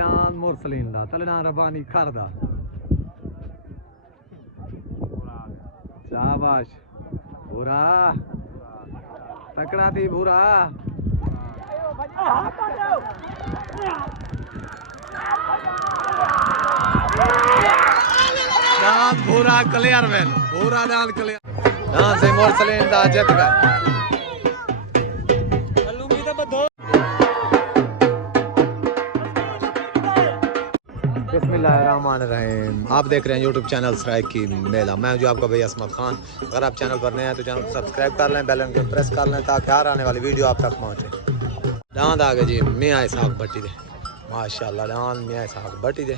तलेनान मुरसलीन दा तलेनान रबानी खरदा शाबाश भूरा तकड़ा थी भूरा डांस भूरा क्लियर वेल भूरा डांस क्लियर डांस से मुरसलीन दा जित गए बिस्मिल्लाहिर्रहमानिर्रहीम। आप देख रहे हैं यूट्यूब चैनल सराय की मेला। मैं जो आपका भैया असमत खान। अगर आप चैनल पर नए हैं तो चैनल को सब्सक्राइब कर लें, बेल आइकन प्रेस कर लें ताकि हर आने वाली वीडियो आप तक पहुंचे। डांद आ गए जी मियाँ इसहाक भट्टी दे माशाल्लाह डांद मियाँ इसहाक भट्टी दे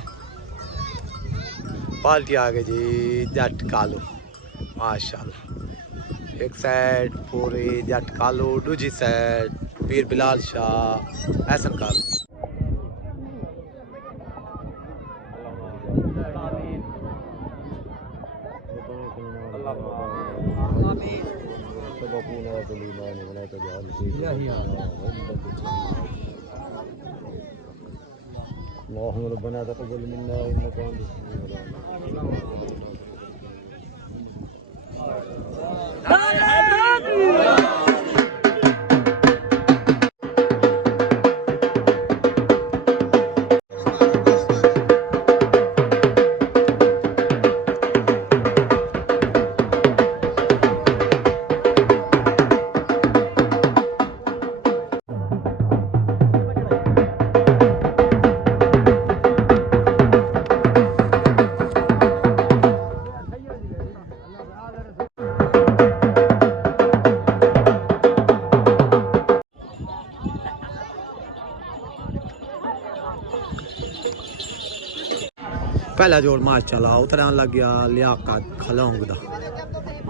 पाल्टी आ गई जी जट कालू माशाल्लाह। एक साइड पूरी जट कालू दूसरी साइड पीर बिलाल शाह ऐसन कालू। पहला जोड़ माशाल्लाह उतरा लग गया लियाकत खलौंग दा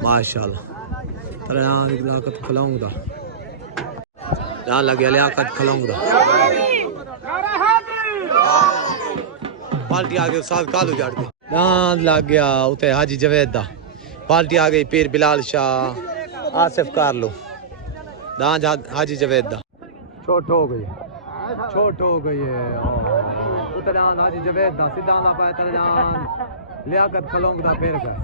माशाल्लाह उतरा लियाकत खलौंग दा डाल लग गया लियाकत खलौंग दा पार्टी आ गई उस्ताद कालू जट दी डाल लग गया उते हाजी जवेद दा पार्टी आ गई पीर बिलाल शाह आसिफ कारलो डाल हाजी जवेद दा छोट हो गई है उतरान हाजी जवेद दा सीधा ना पाए तरान लियाकत खलोंग दा फिर गए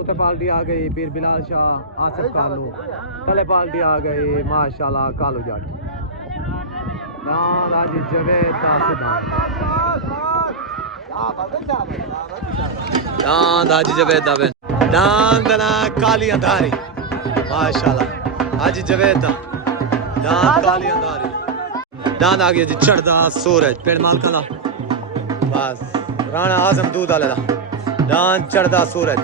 उते पार्टी आ गई पीर बिलाल शाह आसिफ कालू तले पार्टी आ गई माशाल्लाह कालू जट डान हाजी जवेद दा सीधा डान हाजी जवेद दा डान दना काली अंधारी माशाल्लाह हाजी जवेद दा डान काली अंधारी डांद आ गया जी चढ़दा सूरज पेड़ मालका दा बस राणा आजम दूध वाले दा डांद चढ़दा सूरज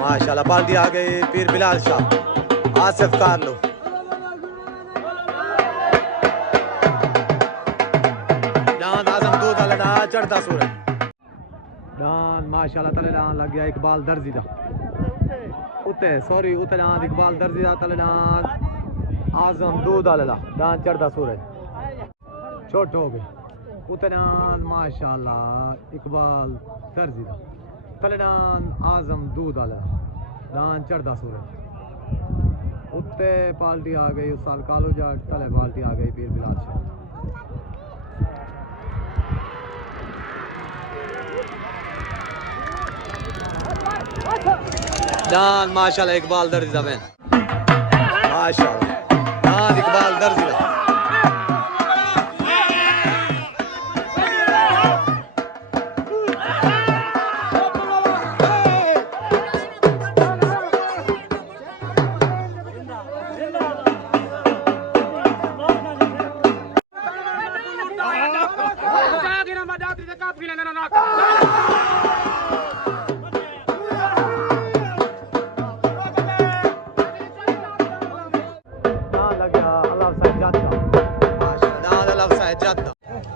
माशाल्लाह पार्टी आ गई पीर बिलाल शाह आसिफ कारलो डांद आजम दूध वाले दा चढ़दा सूरज डांद माशाल्लाह तले डांद लग गया इकबाल दर्जी दा उते सॉरी उते डांद इकबाल दर्जी दा तले डांद आजम दूध वाले दा डांद चढ़दा सूरज छोट हो गए उतनान माशाल्लाह इकबाल दर्जी दा तलेडान आजम दूध वाला डान चढ़दा सूरज उत्ते पार्टी आ गई उस साल कालू जाट तले पार्टी आ गई पीर बिलाल शाह डान माशाल्लाह इकबाल दर्जी दा माशाल्लाह डान इकबाल दर्जी दा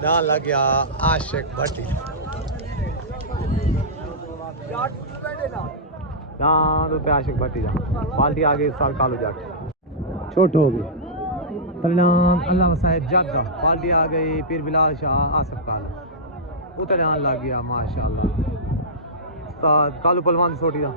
डाल लग गया आशिक भट्टी आशिक भट्टी बाल्टी आ गई साल कालू जाके छोट हो गई परिणाम अल्लाह वसायद जद्दा बाल्टी आ गई पीर बिलाल शाह आसिफ कालू उतरान लग गया माशाल्लाह कालू पलवान छोटी दा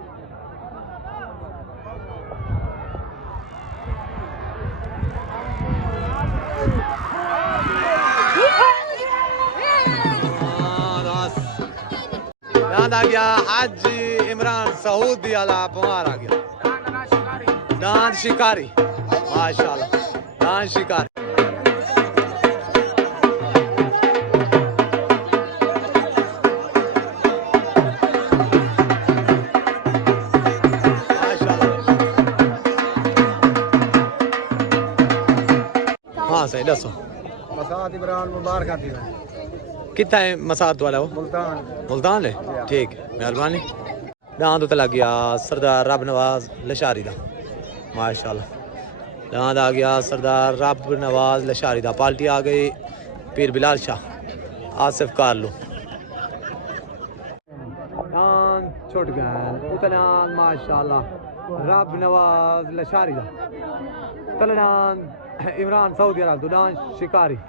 दांद आ गया हाजी इमरान सऊदी वाला पवार आ गया दांद शिकारी माशाल्लाह दांद शिकारी हाँ सही दसो मसाद इमरान मुबारक आती है कितना है मसाद वाला वो मुल्तान मुल्तान है ठीक है मेहरबानी दांद उत लग गया सरदार रब नवाज लशारी दा माशाल्लाह दांद आ गया सरदार रब नवाज लशारी दा पार्टी आ गई पीर बिलाल शाह आसिफ कारलो दांद छुट गए उतना माशाल्लाह रब नवाज लशारी दा तलनान इमरान सऊदी अरब दुलान शिकारी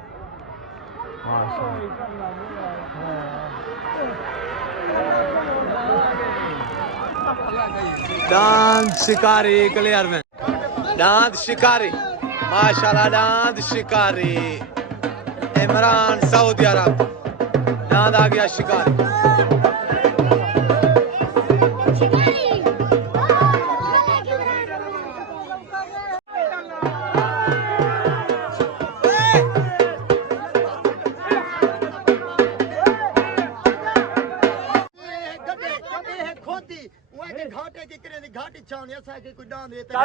दांत शिकारी क्लियर में दांत शिकारी माशाल्लाह दांत शिकारी इमरान सऊदी अरब दांत आ गया शिकारी घाटे की करे घाटी छावनी ऐसा कि कोई डांद देता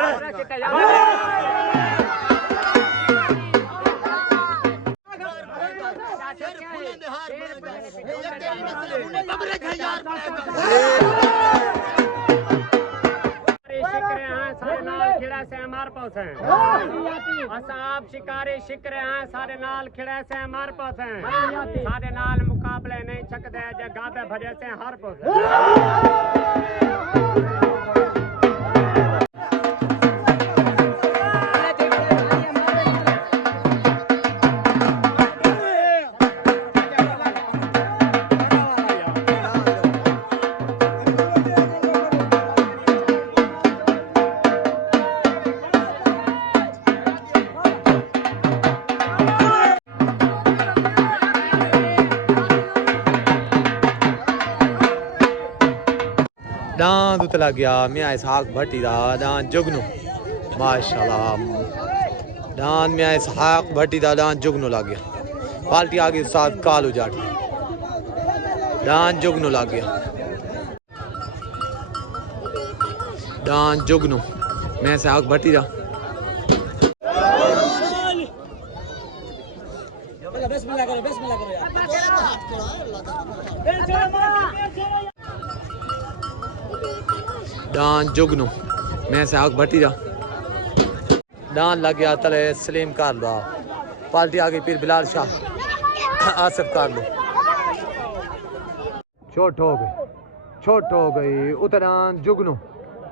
आप शिकारी शिक्र हैं सारे नाल खिड़े से हमार पास हैं सारे नाल मुकाबले नहीं सकते जगह पे भजे से हर पास दांद उत लग गया मियाँ इसहाक भट्टी दा दांद जुगनू माशाल्लाह दांद मियाँ इसहाक भट्टी दा दांद जुगनू लग गया पार्टी आ गई उस्ताद कालू जाट दांद जुगनू लग गया दांद जुगनू मियाँ इसहाक भट्टी दा दान जुगनू मैं साग भट्टी दा दान लग गया तले सलीम कर लो पार्टी आ गई पीर बिलाल शाह आसिफ कर लो छोट हो गई उतरान जुगनू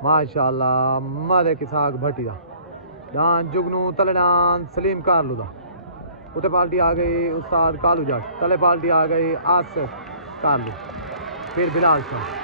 माशाल्लाह माले की साग भट्टी दा दान जुगनू तले दान सलीम कर लो दा उते पार्टी आ गई उस्ताद कालू जाट तले पार्टी आ गई आसिफ कर लो पीर बिलाल शाह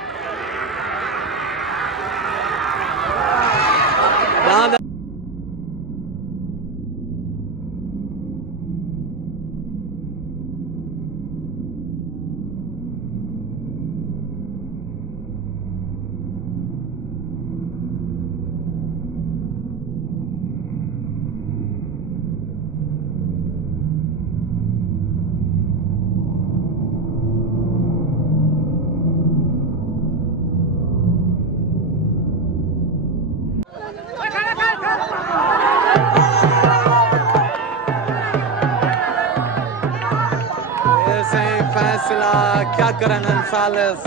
फैसला क्या करन सालस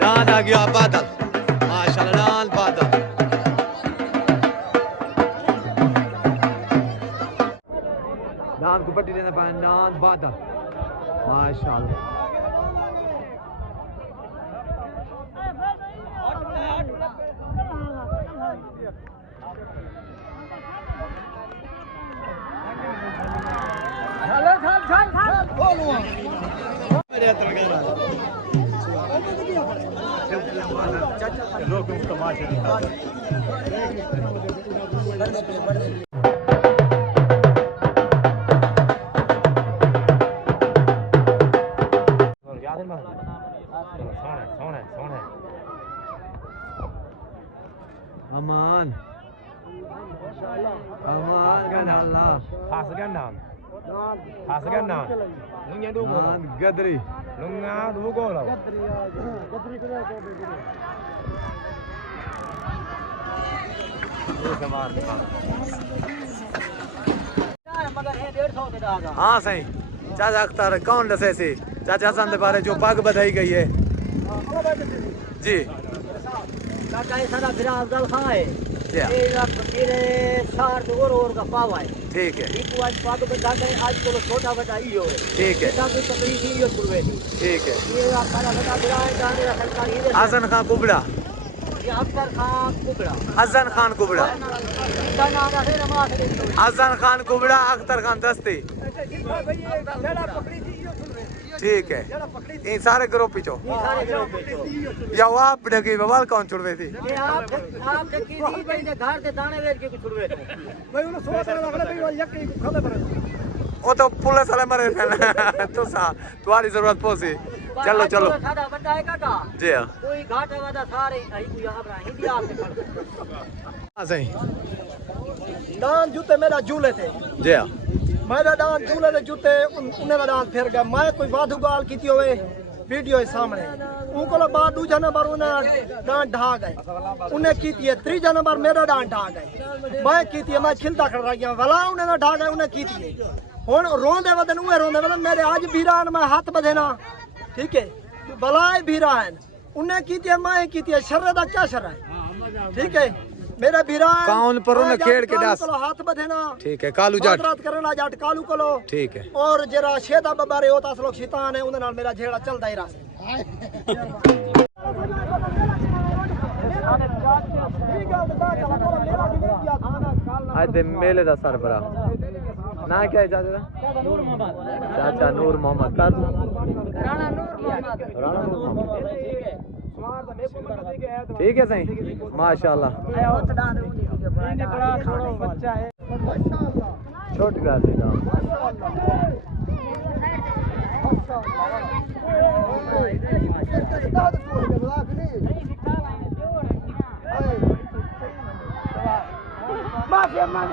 दान आ गया बादल माशाल्लाह दान बादल दान को पट्टी देने पाए दान बादल माशाल्लाह चल Aman. Aman kan Allah. Khas gandang. Khas gandang. Lungnya dua gol. Aman Gadri. Lungnya dua gol. हाँ सही चाचा अख्तर कौन दसे सी चाचा हसन के बारे जो पग बधाई गई है जी काका ये सारा फिर अफजल खां है जी हाँ। ये फकीर सार और का पावा है ठीक है एक आज पाग बता गए आज चलो छोटा बड़ा ही हो ठीक है सब तकलीफ ही हो शुरू है ठीक है ये सारा बड़ा बिरा है जाने का सरकारी है हसन खान कुबड़ा ये अफजल खां कुबड़ा हसन खान कुबड़ा इसका नाम है नमाज है हसन खान कुबड़ा अख्तर खान दस्ती ठीक है ये सारे ग्रुप पिछो सारे ग्रुप या वो आप डगी बवाल कौन छुड़वे थी ये आप की थी भाई ने घर के दाने वेच के छुड़वे थे भाई उन्हें 16 साल लगले भाई वाली यक खले पर वो तो पुलिस वाले मरे थे तो सा तुम्हारी जरूरत पहुंची चलो चलो सादा बड़ा है काका जी हाँ कोई घाटा वादा सारे आई कोई अपना हिंदी आप से पढ़ हाँ सही दान जूते मेरा झूले थे जी हाँ मेरा दान झूले थे जूते उन्हें दान फिर गया मैं कोई वाधु गाल की थी होवे वीडियो है सामने उनको बाद दूजा नंबर उन्हें दान ढा गए उन्हें की थी तीजा नंबर मेरा दान ढा गए मैं की थी मैं खिलता खड़ रहा गया वाला उन्हें ढा गए उन्हें की थी हुन रोंदे वदन उहे रोंदे वदन मेरे आज भीरान मैं हाथ बधेना ठीक है बलाए भीरान उन्हें की थी मैं की थी शर दा क्या शर है ठीक है मेरा भीरान काउन पर उन्हें खेड़ के डास हाथ बधेना ठीक है कालू जाट रात करना जाट कालू कलो ठीक है और जरा शेदा बबारे होता लोग शैतान है उन्हें नाल मेरा झेड़ा चलदा ही रहा आज दे मेले दा सरबरा ना क्या है चाचा नूर मोहम्मद चाचा नूर मोहम्मद कर राणा नूर मोहम्मद राणा नूर मोहम्मद ठीक है ठीक है सही माशाल्लाह छोटी गाड़ी दा माफिया मान